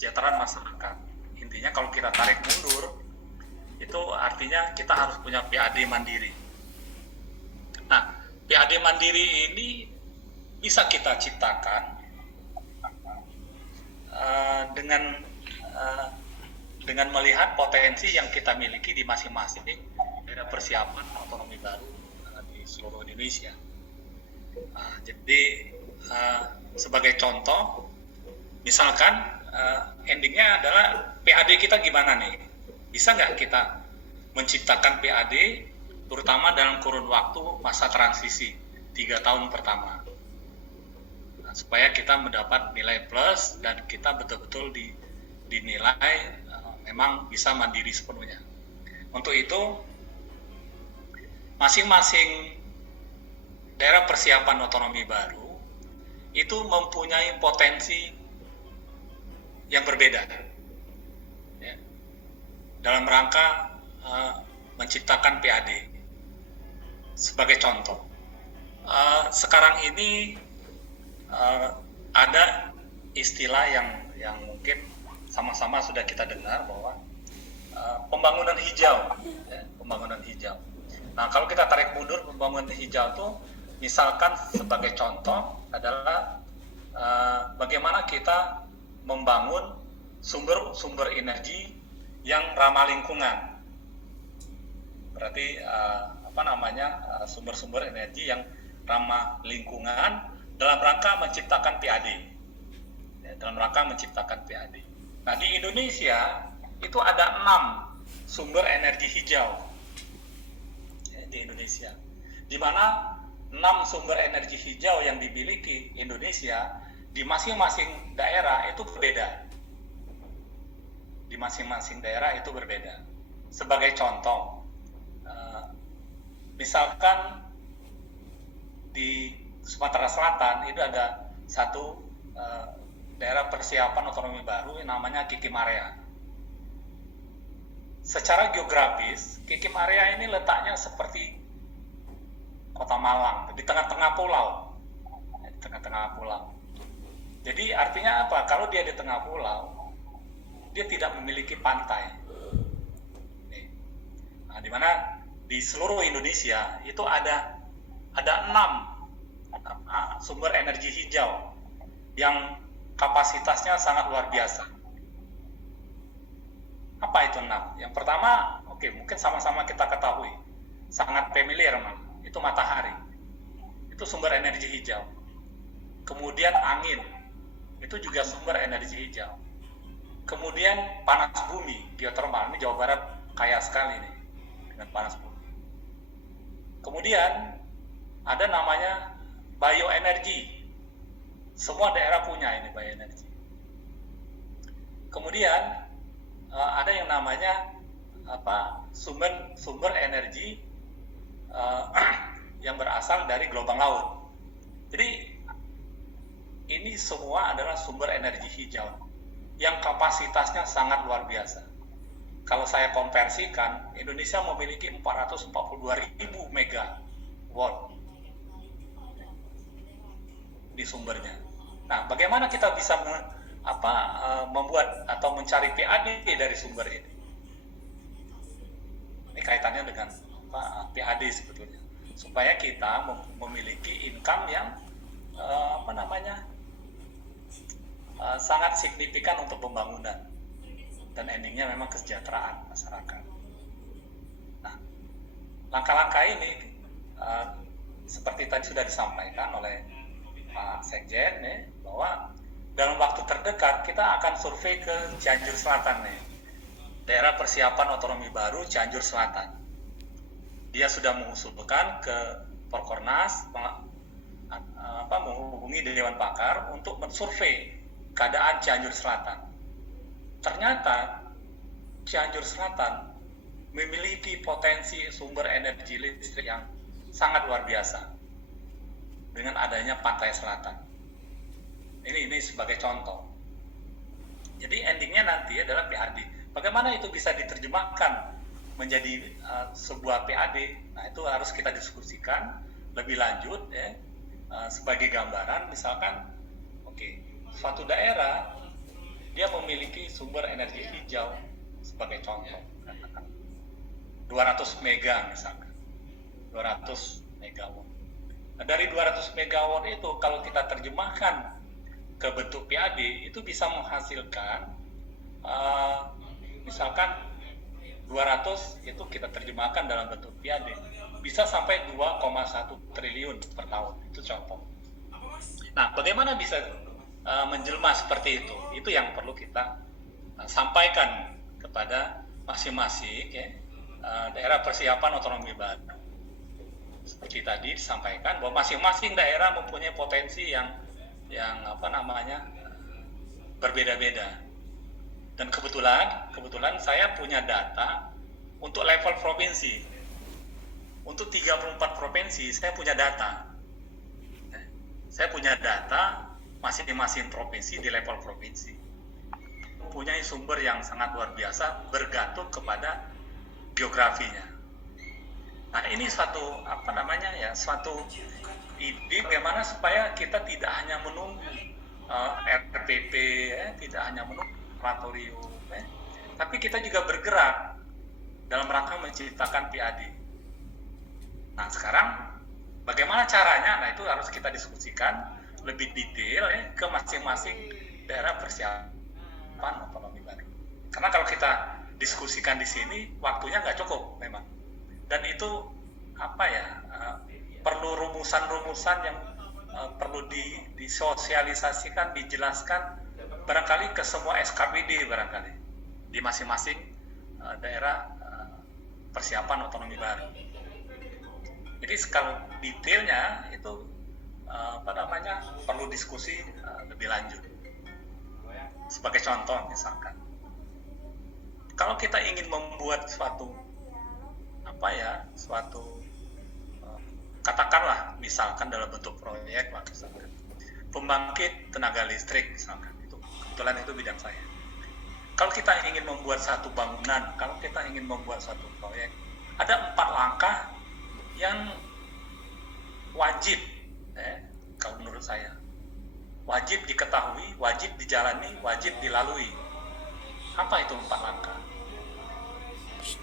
kesejahteraan masyarakat. Intinya kalau kita tarik mundur, itu artinya kita harus punya PAD mandiri. Nah, PAD mandiri ini bisa kita ciptakan dengan melihat potensi yang kita miliki di masing-masing daerah persiapan otonomi baru di seluruh Indonesia. Jadi sebagai contoh, misalkan endingnya adalah PAD kita gimana nih? Bisa nggak kita menciptakan PAD terutama dalam kurun waktu masa transisi 3 tahun pertama, supaya kita mendapat nilai plus dan kita betul-betul dinilai memang bisa mandiri sepenuhnya. Untuk itu, masing-masing daerah persiapan otonomi baru itu mempunyai potensi yang berbeda, ya, dalam rangka menciptakan PAD. Sebagai contoh, sekarang ini ada istilah yang mungkin sama-sama sudah kita dengar bahwa pembangunan hijau, ya, pembangunan hijau. Nah, kalau kita tarik mundur, pembangunan hijau itu misalkan sebagai contoh adalah bagaimana kita membangun sumber energi yang ramah lingkungan. Berarti sumber-sumber energi yang ramah lingkungan dalam rangka menciptakan PAD. Ya, dalam rangka menciptakan PAD. Nah, di Indonesia itu ada 6 sumber energi hijau, ya, di Indonesia, di mana 6 sumber energi hijau yang dimiliki Indonesia di masing-masing daerah itu berbeda. Di masing-masing daerah itu berbeda. Sebagai contoh, misalkan di Sumatera Selatan itu ada satu daerah persiapan otonomi baru yang namanya Kikim Area. Secara geografis, Kikim Area ini letaknya seperti Kota Malang, di tengah-tengah pulau. Di tengah-tengah pulau. Jadi artinya apa? Kalau dia di tengah pulau, dia tidak memiliki pantai. Nah, di mana di seluruh Indonesia itu ada 6 sumber energi hijau yang kapasitasnya sangat luar biasa. Apa itu 6? Yang pertama, mungkin sama-sama kita ketahui, sangat familiar, itu matahari. Itu sumber energi hijau. Kemudian angin, itu juga sumber energi hijau. Kemudian panas bumi, geotermal. Ini Jawa Barat kaya sekali nih dengan panas bumi. Kemudian ada namanya bioenergi. Semua daerah punya ini bioenergi. Kemudian ada yang namanya sumber energi yang berasal dari gelombang laut. Jadi ini semua adalah sumber energi hijau yang kapasitasnya sangat luar biasa. Kalau saya konversikan, Indonesia memiliki 442.000 megawatt di sumbernya. Nah, bagaimana kita bisa membuat atau mencari PAD dari sumber ini? Ini kaitannya dengan PAD sebetulnya, supaya kita memiliki income yang sangat signifikan untuk pembangunan dan endingnya memang kesejahteraan masyarakat. Nah, langkah-langkah ini seperti tadi sudah disampaikan oleh Pak Sekjen, bahwa dalam waktu terdekat kita akan survei ke Cianjur Selatan, daerah persiapan otonomi baru Cianjur Selatan. Dia sudah mengusulkan ke Porkornas, menghubungi Dewan Pakar untuk mensurvei keadaan Cianjur Selatan. Ternyata Cianjur Selatan memiliki potensi sumber energi listrik yang sangat luar biasa dengan adanya pantai selatan. Ini sebagai contoh. Jadi endingnya nanti adalah PAD. Bagaimana itu bisa diterjemahkan menjadi sebuah PAD? Nah, itu harus kita diskusikan lebih lanjut, ya. Sebagai gambaran, misalkan, suatu daerah dia dia memiliki sumber energi hijau sebagai contoh, katakan 200 mega misalkan, 200 megawatt. Nah, dari 200 megawatt itu kalau kita terjemahkan ke bentuk PAD itu bisa menghasilkan misalkan 200 itu kita terjemahkan dalam bentuk PAD bisa sampai 2,1 triliun per tahun, itu contoh. Nah, bagaimana bisa menjelma seperti itu? Itu yang perlu kita sampaikan kepada masing-masing ya, daerah persiapan otonomi baru. Seperti tadi disampaikan bahwa masing-masing daerah mempunyai potensi yang berbeda-beda. Dan kebetulan saya punya data untuk level provinsi. Untuk 34 provinsi saya punya data. Saya punya data masing-masing provinsi di level provinsi. Mempunyai sumber yang sangat luar biasa bergantung kepada geografinya. Nah, ini suatu suatu ide bagaimana supaya kita tidak hanya menunggu RPP, tidak hanya menunggu moratorium, tapi kita juga bergerak dalam rangka menciptakan PAD. Nah, sekarang bagaimana caranya? Nah, itu harus kita diskusikan lebih detail ke masing-masing daerah persiapan otonomi baru. Karena kalau kita diskusikan di sini, waktunya nggak cukup memang. Dan itu perlu rumusan-rumusan yang perlu disosialisasikan, dijelaskan barangkali ke semua SKPD barangkali di masing-masing daerah persiapan otonomi baru. Jadi kalau detailnya itu perlu diskusi lebih lanjut. Sebagai contoh misalkan, kalau kita ingin membuat suatu katakanlah misalkan dalam bentuk proyek misalkan pembangkit tenaga listrik misalkan, itu kebetulan itu bidang saya. Kalau kita ingin membuat satu bangunan, kalau kita ingin membuat satu proyek, ada 4 langkah yang wajib, kalau menurut saya wajib diketahui, wajib dijalani, wajib dilalui. Apa itu 4 langkah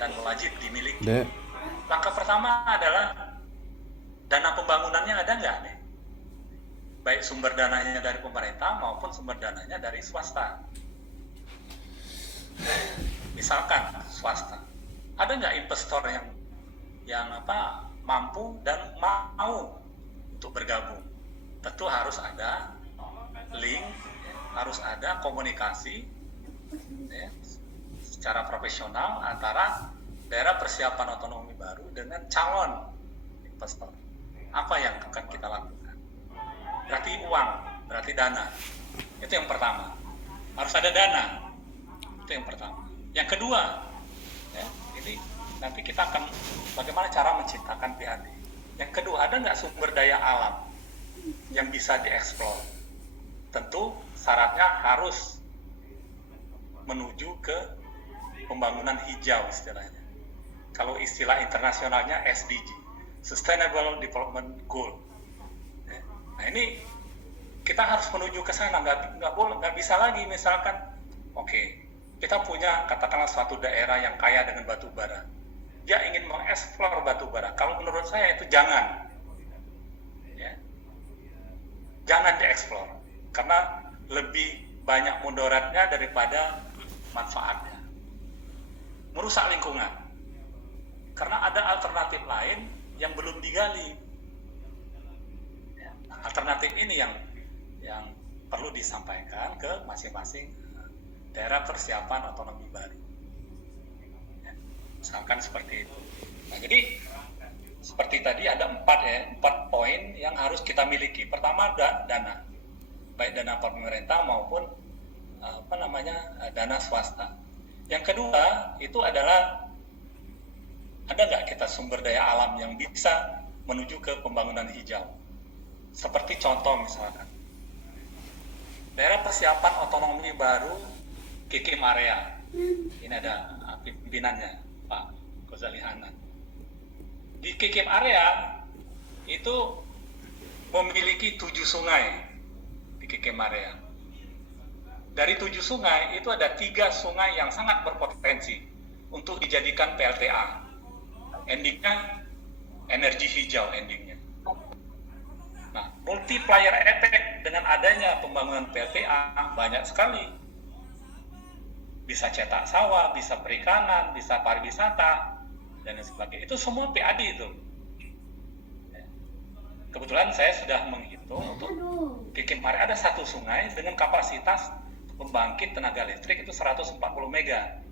dan wajib dimiliki? Langkah pertama adalah dana pembangunannya ada nggak nih? Baik sumber dananya dari pemerintah maupun sumber dananya dari swasta. Misalkan swasta, ada nggak investor yang mampu dan mau untuk bergabung? Tentu harus ada link, harus ada komunikasi secara profesional antara daerah persiapan otonomi baru dengan calon investor. Apa yang akan kita lakukan? Berarti uang, berarti dana. Itu yang pertama. Harus ada dana. Itu yang pertama. Yang kedua, ini nanti kita akan bagaimana cara menciptakan PAD. Yang kedua, ada nggak sumber daya alam yang bisa dieksplor? Tentu syaratnya harus menuju ke pembangunan hijau istilahnya. Kalau istilah internasionalnya SDG, Sustainable Development Goal. Nah, ini kita harus menuju ke sana. Nggak bisa lagi misalkan, kita punya katakanlah suatu daerah yang kaya dengan batu bara. Dia ingin mengeksplor batu bara. Kalau menurut saya itu jangan. Jangan dieksplor. Karena lebih banyak mudaratnya daripada manfaatnya. Merusak lingkungan. Karena ada alternatif lain yang belum digali. Alternatif ini yang perlu disampaikan ke masing-masing daerah persiapan otonomi baru. Misalkan seperti itu. Nah, jadi seperti tadi ada 4 poin yang harus kita miliki. Pertama ada dana, baik dana pemerintah maupun dana swasta. Yang kedua itu adalah ada nggak kita sumber daya alam yang bisa menuju ke pembangunan hijau? Seperti contoh misalkan, daerah persiapan otonomi baru Kikim Area. Ini ada pimpinannya, Pak Ghazali Hanan. Di Kikim Area itu memiliki 7 sungai di Kikim Area. dari 7 sungai itu ada 3 sungai yang sangat berpotensi untuk dijadikan PLTA. Endingnya energi hijau endingnya. Nah, multiplier effect dengan adanya pembangunan PLTA banyak sekali. Bisa cetak sawah, bisa perikanan, bisa pariwisata, dan sebagainya. Itu semua PAD itu. Kebetulan saya sudah menghitung untuk Kikimare ada 1 sungai dengan kapasitas pembangkit tenaga listrik itu 140 mega.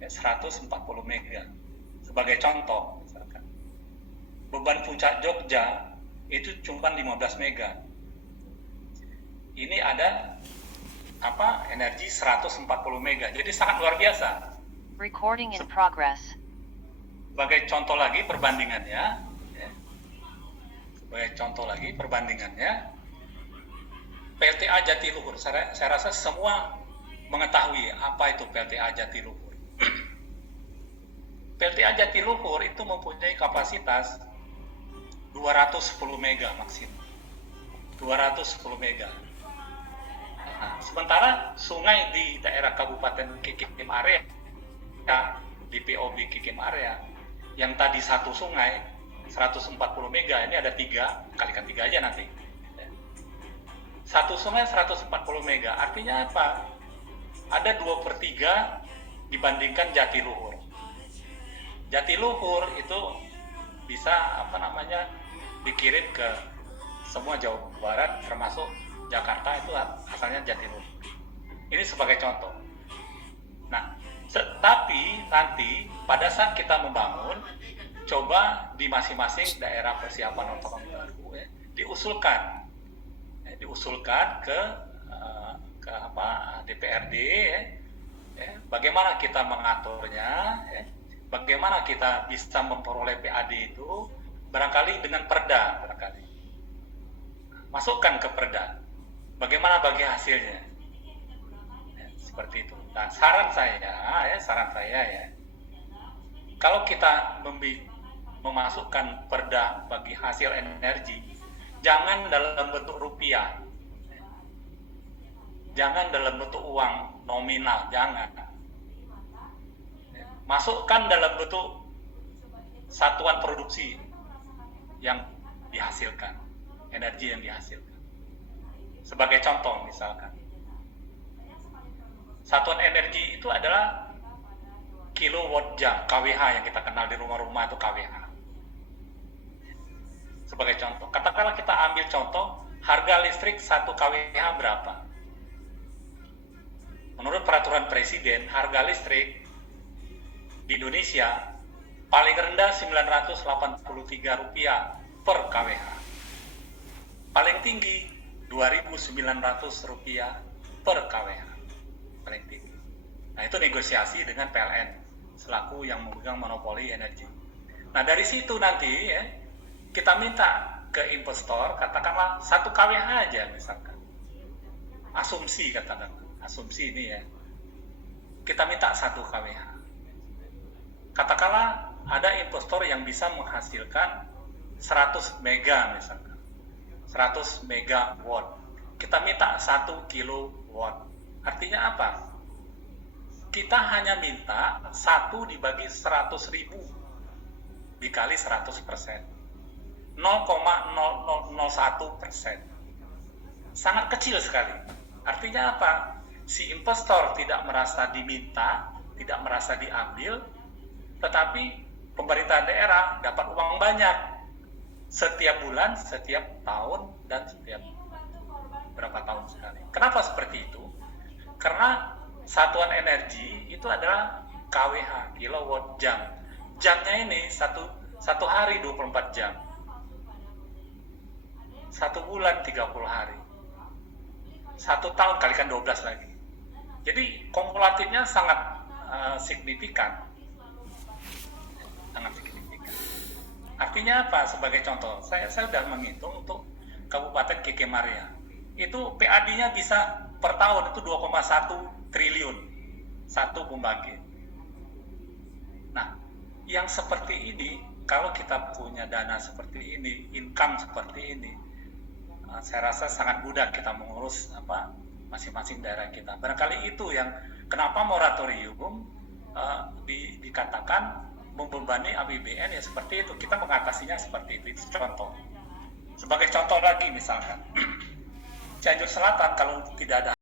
140 mega. Sebagai contoh, misalkan. Beban puncak Jogja itu cuma 15 mega. Ini ada energi 140 mega. Jadi sangat luar biasa. Recording in progress. Sebagai contoh lagi perbandingannya, PLTA Jatiluhur. Saya rasa semua mengetahui apa itu PLTA Jatiluhur. PLTA Jatiluhur itu mempunyai kapasitas 210 mega maksimum. 210 mega. Nah, sementara sungai di daerah Kabupaten Kikimare, di POB Kikimare, yang tadi 1 sungai 140 mega, ini ada 3, kalikan 3 aja nanti. 1 sungai 140 mega, artinya apa? Ada 2/3 dibandingkan Jatiluhur. Jatiluhur itu bisa dikirim ke semua Jawa Barat, termasuk Jakarta, itu asalnya Jatiluhur. Ini sebagai contoh. Nah, tapi nanti pada saat kita membangun, coba di masing-masing daerah persiapan otonomi baru diusulkan ke DPRD, bagaimana kita mengaturnya, bagaimana kita bisa memperoleh PAD itu, barangkali dengan perda, masukkan ke perda, bagaimana bagi hasilnya, seperti itu. Nah, saran saya, kalau kita memasukkan perda bagi hasil energi, jangan dalam bentuk rupiah, jangan dalam bentuk uang nominal, jangan. Masukkan dalam bentuk satuan produksi yang dihasilkan, energi yang dihasilkan. Sebagai contoh misalkan, satuan energi itu adalah kilowatt jam, kWh yang kita kenal di rumah-rumah itu kWh. Sebagai contoh, katakanlah kita ambil contoh harga listrik 1 kWh berapa? Menurut peraturan presiden, harga listrik di Indonesia paling rendah Rp983 per kWh. Paling tinggi Rp2.900 per kWh. Paling tinggi. Nah, itu negosiasi dengan PLN selaku yang memegang monopoli energi. Nah, dari situ nanti kita minta ke investor, katakanlah 1 kWh aja misalkan. Asumsi ini kita minta 1 kWh. Katakanlah ada investor yang bisa menghasilkan 100 mega misalkan. 100 megawatt. Kita minta 1 kilowatt. Artinya apa? Kita hanya minta 1 dibagi 100.000 dikali 100%. 0,001%. Sangat kecil sekali. Artinya apa? Si investor tidak merasa diminta, tidak merasa diambil, tetapi pemerintah daerah dapat uang banyak setiap bulan, setiap tahun, dan setiap berapa tahun sekali. Kenapa seperti itu? Karena satuan energi itu adalah kWh, kilowatt jam. Jamnya ini satu hari 24 jam. 1 bulan 30 hari. 1 tahun kalikan 12 lagi. Jadi kumulatifnya sangat signifikan. Sangat signifikan. Artinya apa? Sebagai contoh, saya sudah menghitung untuk Kabupaten Kikimare. Itu PAD-nya bisa per tahun itu 2,1 triliun satu pembangkit. Nah, yang seperti ini, kalau kita punya dana seperti ini, income seperti ini, saya rasa sangat mudah kita mengurus masing-masing daerah kita. Barangkali itu yang kenapa moratorium dikatakan membebani APBN ya seperti itu. Kita mengatasinya seperti itu. Itu contoh. Sebagai contoh lagi misalkan, Cianjur Selatan kalau tidak ada